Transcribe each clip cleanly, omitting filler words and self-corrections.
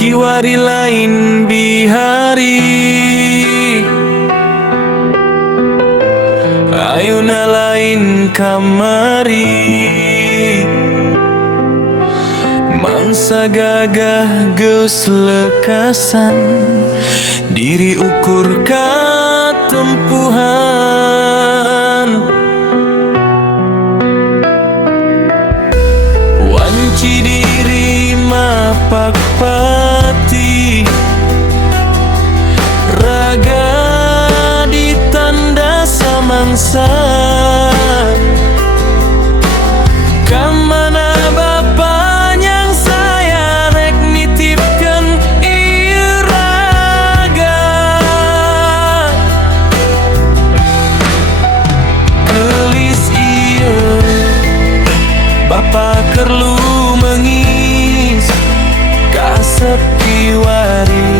kiwari lain bihari, ayuna lain kamari. Mangsa gagah geus lekasan, diri ukur katempuhan. Wanci diri mapak pati, raga ditanda samangsa. Kamana Bapa yang saya rek nitipkeun ieu raga, gelis ieu Bapa keur lumengis kasep kiwari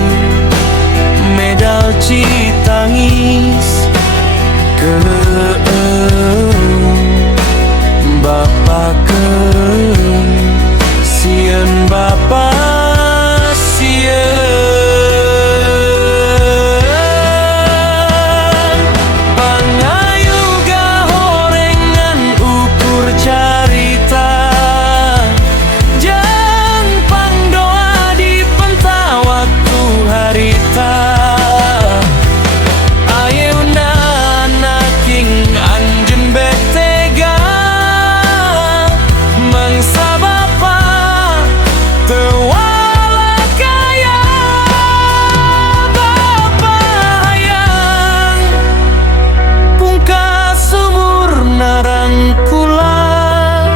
medal Citangis. Bapa sieun Bapa sieun, pangayuga horengan ukur carita, jeung pangdoa di penta waktu harita. Ayeuna naking anjeun betega, mangsa Bapa teu walakaya. Bapa hayang pungkas umurna rangkulan,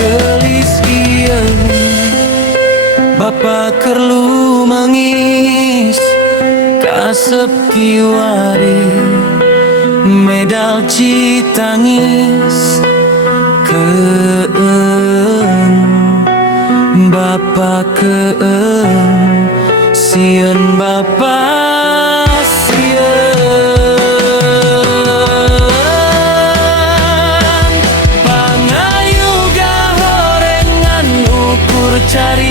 gelis ieu Bapa keur lumengis kasep kiwari medal Citangis. Keung Bapa keung, sieun Bapa sieun, pangayuga horengan ukur cari